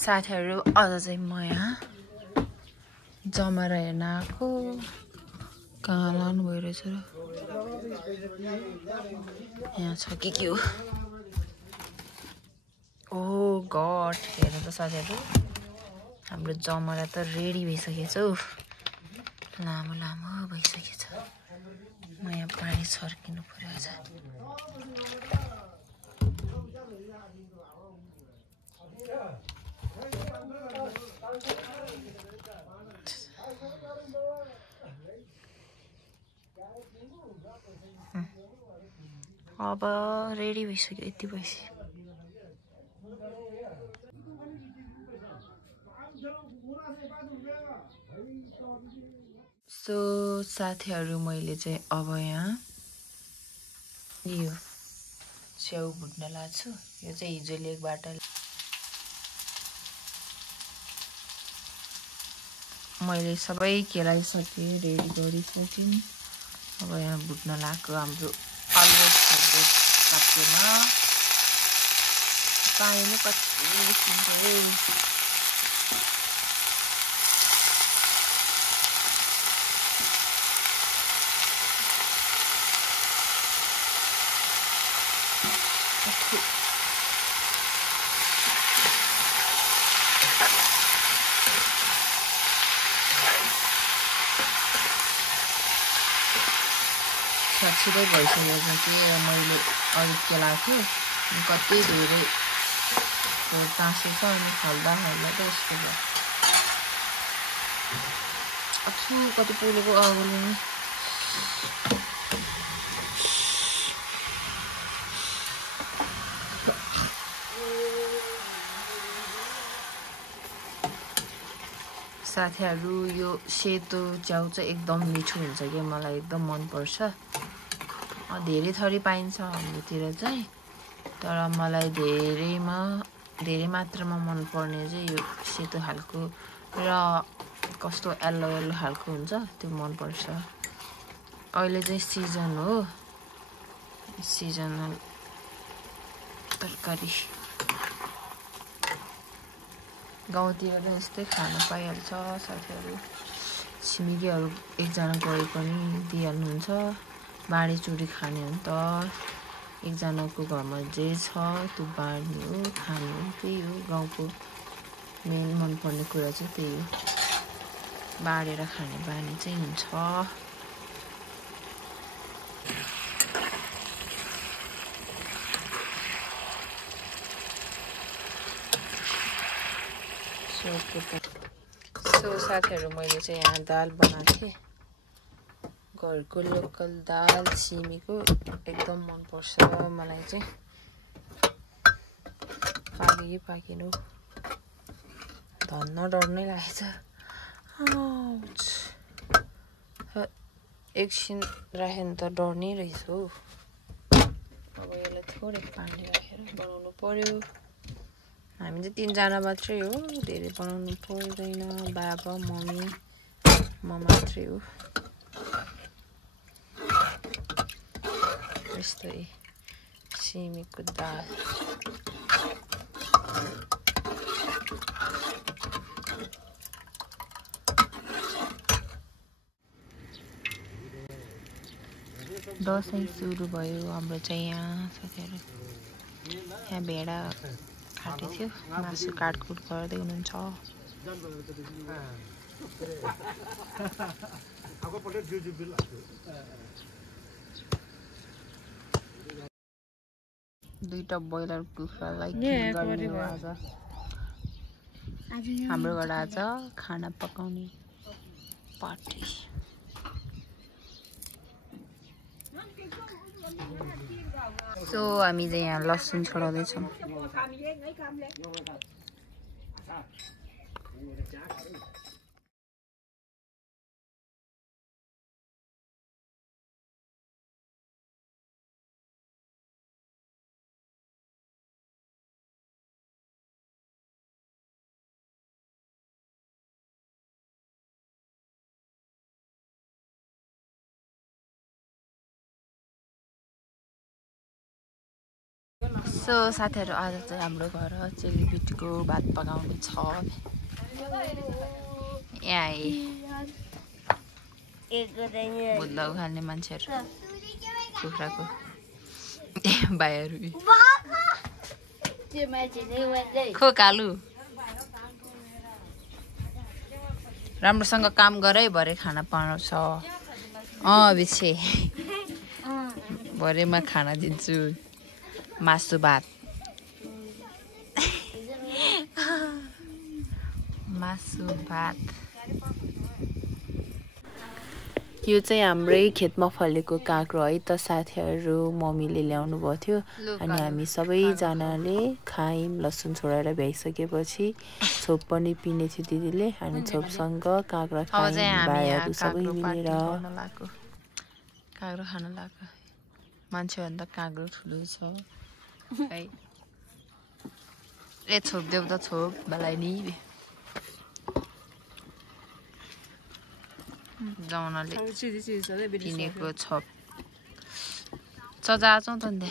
साथीहरु अझ चाहिँ म यहाँ जमरा हेर्न आएको कहाँ लानु भइरहेछ र यहाँ छ के हो ओ गड हेर्नु त साथीहरु हाम्रो जमरा त रेडी भइसकेछ हौ लामो लामो भइसकेछ म यहाँ पानी छर्किनु पर्यो आज अब रेडी भइसक्यो यति भएपछि सो साथीहरु मैले चाहिँ अब यहाँ यो स्याउ भुट्न लाग्छु यो चाहिँ हिजो लेकबाट मैले सबै केलाइसके रेडी गरिसके अब यहाँ भुट्न लाग्यो हाम्रो अलवेज फेभरेट सब्जीमा पानी नै कति सिम्पल छिटै भइसकेको कि मैले अलिक केलाएको थियो कति धेरै तासो छ अनि खल्दा खल्दा त यस्तो भयो अछु कति पोलेको अगोले नि साथीहरु यो सेतो च्याउ चाहिँ एकदम मिठो हुन्छ के मलाई एकदम मन पर्छ धेरै थरी पाइन्छ हाम्रोतिर चाहिँ तर मलाई धेरै मात्रामा मन पर्ने चाहिँ यो सेतो खालको र कस्तो येल्लो येल्लो खालको हुन्छ त्यो मन पर्छ अहिले चाहिँ सिजन हो सिजनल तरकारी गाउँतिर त यस्तै खान पाइहाल्छ साथीहरु छिमेकीहरु एकजना गए पनि दिइहाल्नुहुन्छ बाँडीचुडी खाने हो नि त एकजनाको घरमा जे छ त्यो बाँड्ने हो खाने हो त्यही हो गाउँको मेन मन पर्ने कुरा चाहिँ त्यही हो बाँडेर खाने बानी चाहिँ हुन्छ सो साथीहरु मैले चाहिँ यहाँ दाल बनाएको थिएँ घरको लोकल दाल सिमीको एकदम मन पर्छ मलाई चाहिँ पाकिनु धन्न डर नै लागेछ एकछिन राख्यो नि त डर नै रहेछ हौ अब यसलाई थोरै पानी राखेर बनाउनु पर्यो हामी चाहिँ 3 जना मात्रै हो धेरै बनाउनु पर्दैन बाबा मम्मी म मात्रै हो यस्तै सिमीको दाल दसैँ सुरु भयो हाम्रो चाहिँ यहाँ साथीहरु यहाँ भेडा काटे थियो मासु काटकुट गर्दै हुनुहुन्छ दुईटा ब्रोइलर कुखुरालाई किल गर्ने हो आज हाम्रोबाट आज खाना पकाउने पार्टी सो हामी चाहिँ यहाँ लसुन छोडाउँदै छौं सो साथीहरु आज चाहिँ हाम्रो घर चेलीबेटीको भात पकाउने छ यहाँ बुद्ध खाने मान्छेहरु कुखुराको भाइहरु खो कालु राम्रोसँग काम गरे भरे खाना पाउँछ बिछे भरेमा खाना दिन्छु मासु भात मासु भात यो चाहिँ हाम्रै खेतमा फलेको काँक्रो है त साथीहरु मम्मीले ल्याउनु भयो थियो अनि हामी सबैजनाले खायौं लसुन छोडेर भ्याइसकेपछि छोप पनि पिने थियो दिदीले अनि छोपसँग काँक्रा खायौं भाइहरु सबै मिलेर काँक्रो खान लाग्यो मान्छे भन्दा काँक्रो ठुलो छ है ए छोप देऊ त छोप मलाई नि जाउनले किनेको छोप सजा आउँछ नि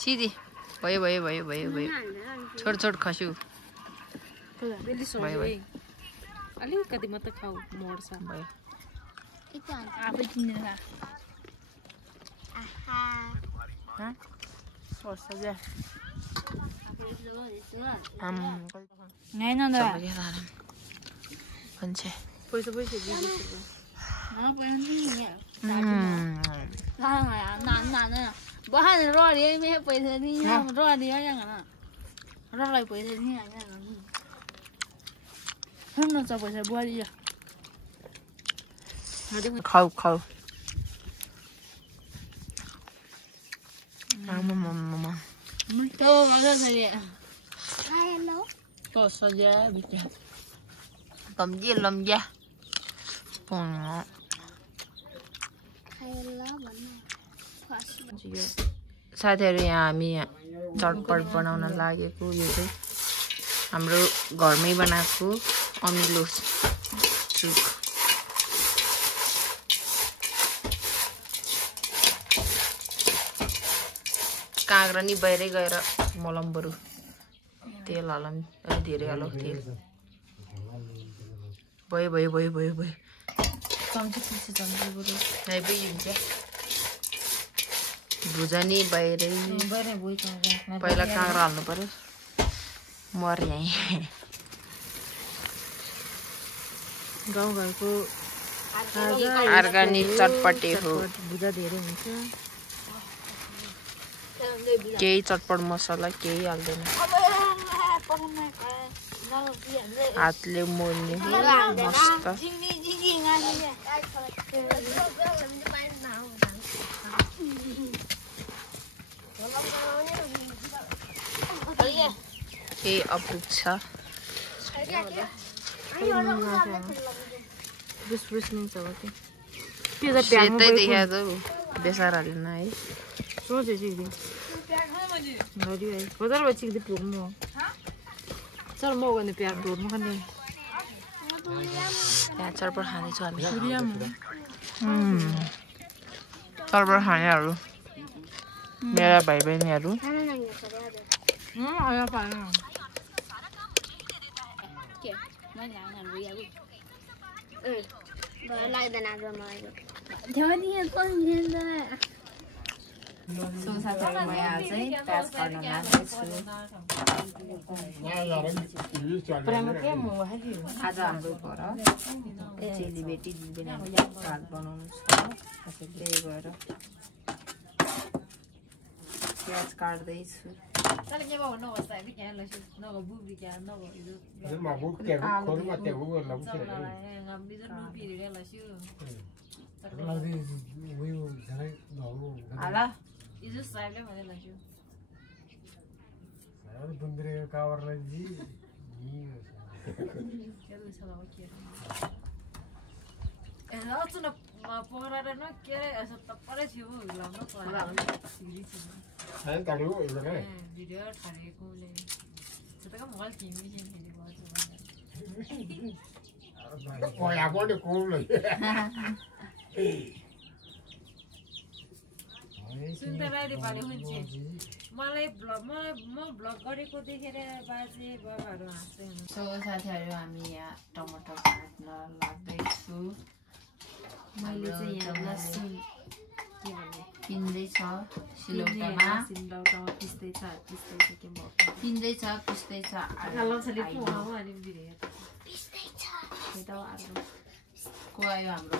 सिधी भयो भयो भयो भयो भयो छोड छोड खस्यु भयो भयो अलिकति मात्र खाऊ मर्छ भयो आफै किनेर खाऊ खाऊ साथीहरु यहाँ हामी चटपट बनाउन लागेको यो चाहिँ हाम्रो घरमै बनाएको अमिलो सुप काँक्रा नि बाहिरै गएर मलम बरु तेल हालौँ धेरै हालौ तेल भयो भयो भयो भयो भयो चम्ची बरु नाइबै हुन्छ भुजानी बाहिरै पहिला काँक्रा हाल्नु पर्यो मर्या गाउँघरको अर्ग्यानिक चटपटे हो भुजा धेरै हुन्छ केही चटपट मसला केही हाल्दैन हातले मोल्ने मस्त केही अपुग छ सेतै देखिहाल्छ बेसार हालेन है चल म गर्ने प्याज ढोड्नु खाने प्याज चटपट खाँदैछु हामी चटपट खानेहरू मेरा भाइ बहिनीहरू साथीहरु म यहाँ चाहिँ प्याज काट्न लाग्दैछु आज हाम्रो घर चेलीबेटी दिदीबहिनी भात बनाउनु छ त्यही भएर प्याज काट्दैछु Ala? Itu saya mana lagi? Saya bundre kawar lagi. Kalau salah okey. Lalu tu nak pengeran nak kira asal tak pada siapa bilang nak pada sendiri sih. Saya tak tahu itu kan. Video tarik kule. Setelah mobile kimi je ni bawa tu. Oh ya, boleh kule. सुन्दा राईले भने हुन्छ मलाई म vlog गरेको देखेर बाजे बाबाहरू हाँस्दै हुनुहुन्छ। सो साथीहरू हामी यहाँ टमाटर काट्न लाग्दैछु। मैले चाहिँ यहाँ लसुन के भन्ने पिन्दैछ सिलौटामा पिस्दैछ के म पिन्दैछ पिस्दैछ को आयो हाम्रो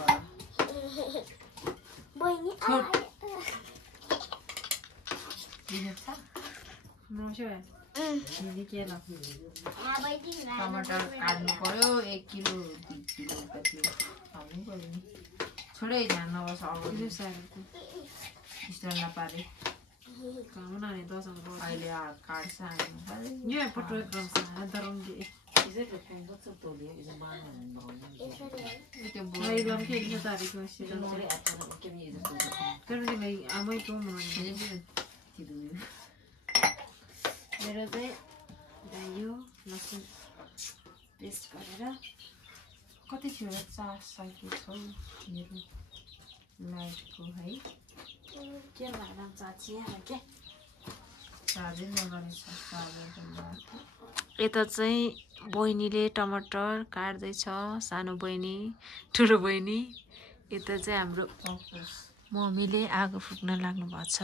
घर टमाटर काट्नु पर्यो 1 किलो 2 किलो कति हाल्नु पर्यो नि छोडै ध्यान नबस स्टल नपारे अहिले काट्छ मेरो चाहिँ यो लसुन पेस्ट गरेर कति थियो चार्ज सकेको छ मेरो लाइटको है के लाग्दा चाची के चार्जै नगरेछ यता चाहिँ बहिनीले टमाटर काट्दैछ सानो बहिनी ठुलो बहिनी यता चाहिँ हाम्रो मम्मीले आगो फुक्न लाग्नु भएको छ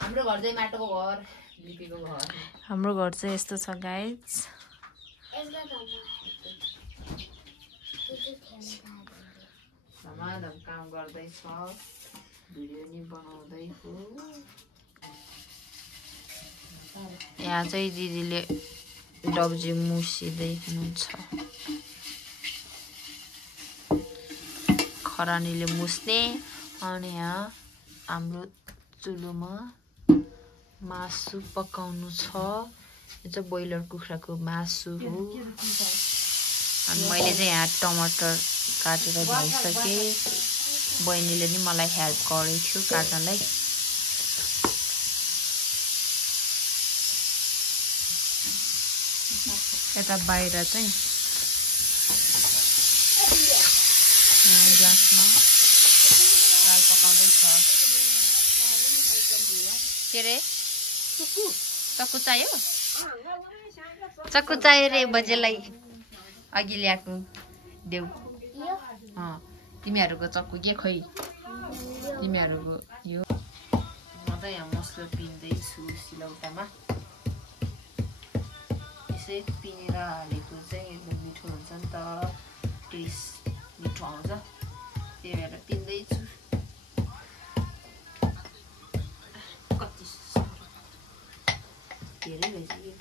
हाम्रो घर चाहिँ माटोको घर लिपीको घर हाम्रो घर चाहिँ यस्तो छ गाइज धमाधम काम गर्दैछ भिडियो नि बनाउँदैछु यहाँ चाहिँ दिदीले डब्जी मुसिँदै हुनुहुन्छ खरानीले मुस्ने अनि यहाँ हाम्रो चुलोमा मासु पकाउनु छ यो चाहिँ ब्रोइलर कुखुराको मासु हो अनि मैले चाहिँ यहाँ टमाटर काटेर ल्याइसकेँ बहिनीले नि मलाई हेल्प गरेको थियो काट्नलाई यता बाहिर चाहिँ ग्यासमा दाल पकाउँदैछ के रे चक्कु चाहियो चक्कु चाहियो रे बजेलाई अघि ल्याएको देऊ तिमीहरूको चक्कु के खै तिमीहरूको यो म त यहाँ मसला पिन्दैछु सिलौटामा यसै पिनेर हालेको चाहिँ एकदम मिठो हुन्छ नि त टेस्ट मिठो आउँछ त्यही भएर पिन्दैछु कति धेरै भइसक्यो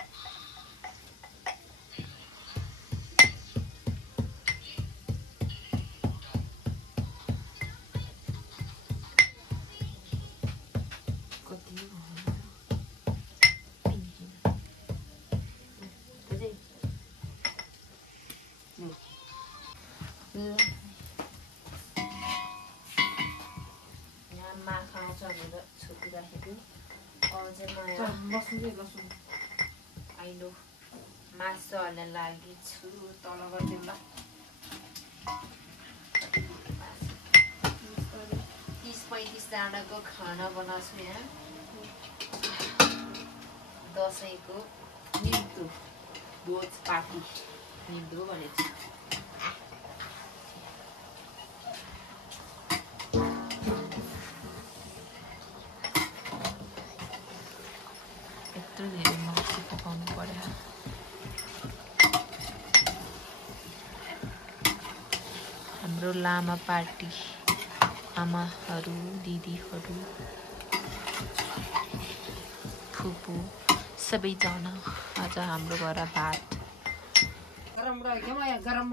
यहाँ माछा आउँछ भनेर छोपिराखेको अहिले मासु हाल्न लागि छु तल गरिदिउँ ल 30-35 जनाको खाना बनाउँछु यहाँ दसैँको निम्तो भोज पार्टी निम्तो भनेको छु धेरै मासु पकाउनु पर्यो हाम्रो लामा पार्टी आमाहरू दिदीहरू फुपू सबैजना आज हाम्रो घर भात गरम